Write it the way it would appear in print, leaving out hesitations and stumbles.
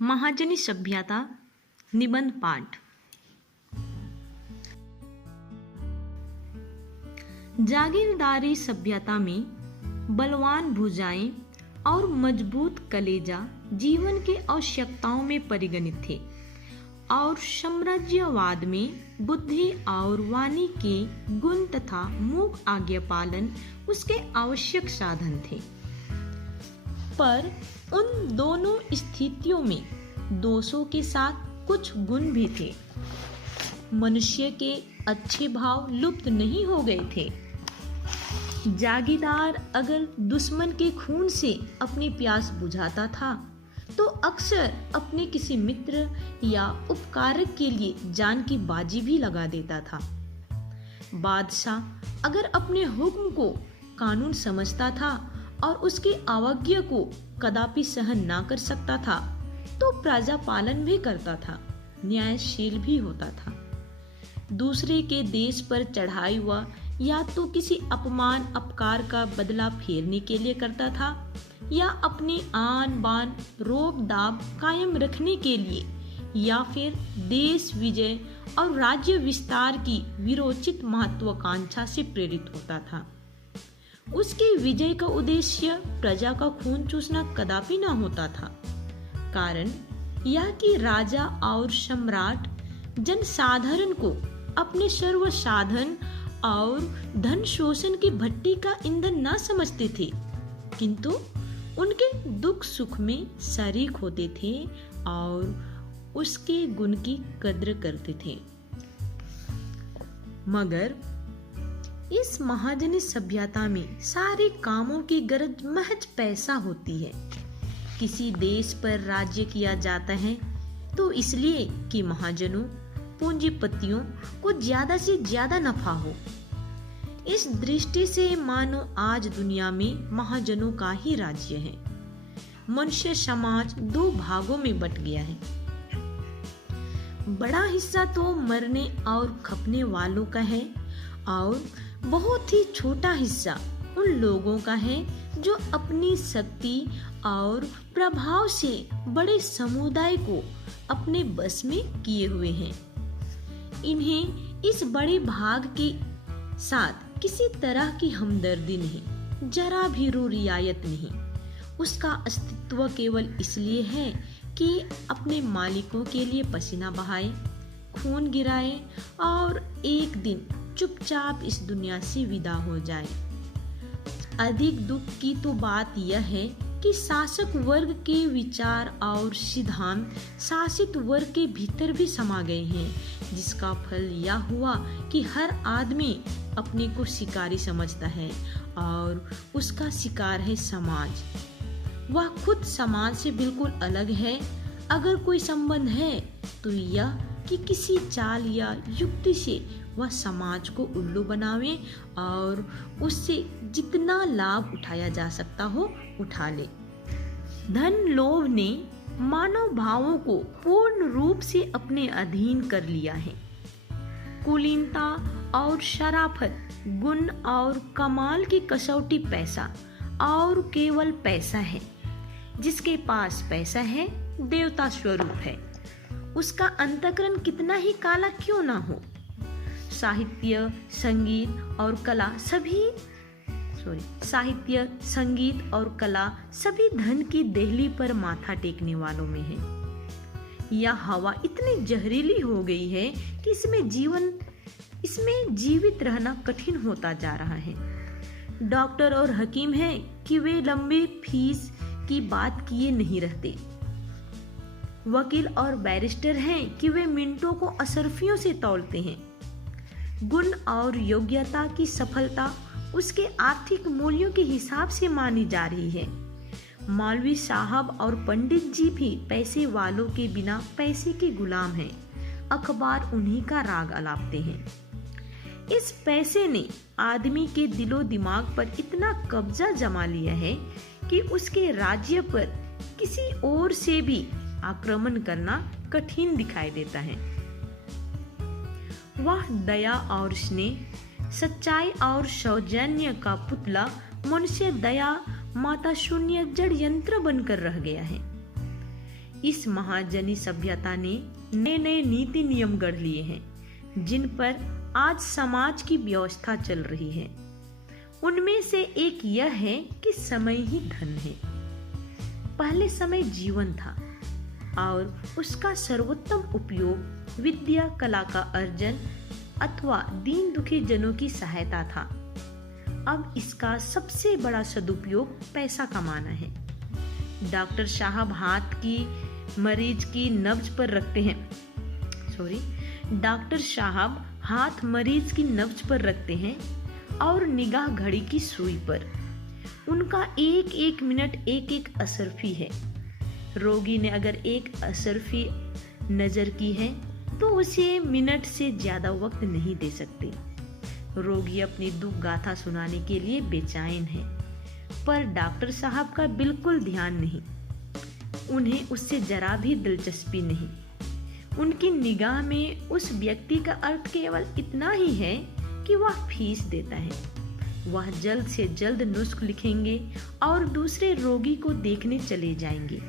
महाजनी सभ्यता निबंध पाठ। जागीरदारी सभ्यता में बलवान भुजाएं और मजबूत कलेजा जीवन के आवश्यकताओं में परिगणित थे और साम्राज्यवाद में बुद्धि और वाणी के गुण तथा मूक आज्ञा पालन उसके आवश्यक साधन थे। पर उन दोनों स्थितियों में दोषों के साथ कुछ गुण भी थे। मनुष्य के अच्छे भाव लुप्त नहीं हो गए थे। जागीरदार अगर दुश्मन के खून से अपनी प्यास बुझाता था तो अक्सर अपने किसी मित्र या उपकारक के लिए जान की बाजी भी लगा देता था। बादशाह अगर अपने हुक्म को कानून समझता था और उसकी अवज्ञा को कदापि सहन ना कर सकता था तो प्रजा पालन भी करता था, न्यायशील भी होता था। दूसरे के देश पर चढ़ाई हुआ या तो किसी अपमान अपकार का बदला फेरने के लिए करता था या अपनी आन बान रोब दाब कायम रखने के लिए या फिर देश विजय और राज्य विस्तार की वीरोचित महत्वाकांक्षा से प्रेरित होता था। उसके विजय का उद्देश्य प्रजा का खून चूसना कदापि न होता था। कारण यह कि राजा और सम्राट जनसाधारण को अपने सर्व साधन और धन शोषण की भट्टी का ईंधन न समझते थे, किंतु उनके दुख सुख में शरीक होते थे और उसके गुण की कद्र करते थे। मगर इस महाजनी सभ्यता में सारे कामों की गरज महज पैसा होती है। किसी देश पर राज्य किया जाता है तो इसलिए कि महाजनों पूंजीपतियों को ज्यादा से ज्यादा नफा हो। इस दृष्टि से मानो आज दुनिया में महाजनों का ही राज्य है। मनुष्य समाज दो भागों में बट गया है। बड़ा हिस्सा तो मरने और खपने वालों का है और बहुत ही छोटा हिस्सा उन लोगों का है जो अपनी शक्ति और प्रभाव से बड़े समुदाय को अपने बस में किए हुए हैं। इन्हें इस बड़े भाग के साथ किसी तरह की हमदर्दी नहीं, जरा भी रियायत नहीं। उसका अस्तित्व केवल इसलिए है कि अपने मालिकों के लिए पसीना बहाए, खून गिराए और एक दिन चुपचाप इस दुनिया से विदा हो जाए। अधिक दुख की तो बात यह है कि शासक वर्ग के विचार और सिद्धांत शासित वर्ग के भीतर भी समा गए हैं, जिसका फल यह हुआ कि हर आदमी अपने को शिकारी समझता है और उसका शिकार है समाज। वह खुद समाज से बिल्कुल अलग है। अगर कोई संबंध है तो यह कि किसी चाल या युक्ति से वह समाज को उल्लू बनावे और उससे जितना लाभ उठाया जा सकता हो उठा ले। धन लोभ ने मानव भावों को पूर्ण रूप से अपने अधीन कर लिया है। कुलीनता और शराफत, गुण और कमाल की कसौटी पैसा और केवल पैसा है। जिसके पास पैसा है देवता स्वरूप है, उसका अंतःकरण कितना ही काला क्यों ना हो। साहित्य संगीत और कला सभी धन की देहली पर माथा टेकने वालों में है। यह हवा इतनी जहरीली हो गई है कि इसमें जीवित रहना कठिन होता जा रहा है। डॉक्टर और हकीम हैं कि वे लंबी फीस की बात किए नहीं रहते। वकील और बैरिस्टर हैं कि वे मिनटों को असरफियों से तौलते हैं। गुण और योग्यता की सफलता उसके आर्थिक मूल्यों के हिसाब से मानी जा रही है। मौलवी साहब और पंडित जी भी पैसे वालों के बिना पैसे के गुलाम हैं। अखबार उन्हीं का राग अलापते हैं। इस पैसे ने आदमी के दिलो दिमाग पर इतना कब्जा जमा लिया है कि उसके राज्य पर किसी और से भी आक्रमण करना कठिन दिखाई देता है। वह दया और स्नेह, सच्चाई और सौजन्य का पुतला मनुष्य दया माता शून्य जड़ यंत्र बनकर रह गया है। इस महाजनी सभ्यता ने नए नए नीति नियम गढ़ लिए हैं जिन पर आज समाज की व्यवस्था चल रही है। उनमें से एक यह है कि समय ही धन है। पहले समय जीवन था और उसका सर्वोत्तम उपयोग विद्या कला का अर्जन अथवा दीन दुखी जनों की सहायता था। अब इसका सबसे बड़ा सदुपयोग पैसा कमाना है। डॉक्टर साहब हाथ की मरीज की नब्ज पर रखते हैं डॉक्टर साहब हाथ मरीज की नब्ज पर रखते हैं और निगाह घड़ी की सुई पर। उनका एक एक मिनट एक एक असरफी है। रोगी ने अगर एक असरफी नजर की है तो उसे मिनट से ज्यादा वक्त नहीं दे सकते। रोगी अपनी दुख गाथा सुनाने के लिए बेचैन है, पर डॉक्टर साहब का बिल्कुल ध्यान नहीं। उन्हें उससे जरा भी दिलचस्पी नहीं। उनकी निगाह में उस व्यक्ति का अर्थ केवल इतना ही है कि वह फीस देता है। वह जल्द से जल्द नुस्ख लिखेंगे और दूसरे रोगी को देखने चले जाएंगे।